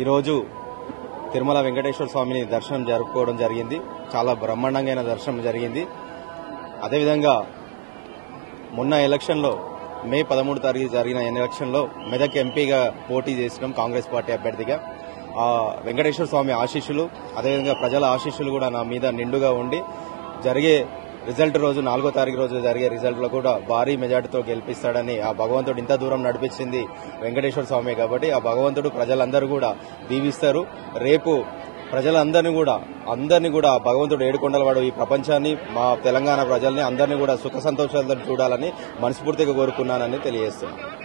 ఈరోజు తిరుమల వెంకటేశ్వర స్వామిని దర్శనం జరుపుకోవడం జరిగింది. చాలా బ్రహ్మాండంగా దర్శనం జరిగింది. అదేవిధంగా మొన్న ఎలక్షన్లో మే 13 తారీఖు జరిగిన ఎలక్షన్లో మెదక్ ఎంపీగా పోటీ చేసినాం కాంగ్రెస్ పార్టీ అభ్యర్థిగా. ఆ వెంకటేశ్వర స్వామి ఆశీస్సులు అదేవిధంగా ప్రజల ఆశీస్సులు కూడా నా మీద నిండుగా ఉండి జరిగే రిజల్ట్ రోజు 4వ తారీఖు రోజు జరిగే రిజల్ట్లో కూడా భారీ మెజార్టీతో గెలిపిస్తాడని ఆ భగవంతుడు ఇంత దూరం నడిపించింది వెంకటేశ్వర స్వామి కాబట్టి ఆ భగవంతుడు ప్రజలందరూ కూడా దీవిస్తారు. రేపు ప్రజలందరినీ కూడా భగవంతుడు ఏడుకొండలవాడు ఈ ప్రపంచాన్ని మా తెలంగాణ ప్రజల్ని అందరినీ కూడా సుఖ సంతోషాలతో చూడాలని మనస్ఫూర్తిగా కోరుకున్నానని తెలియజేస్తున్నాను.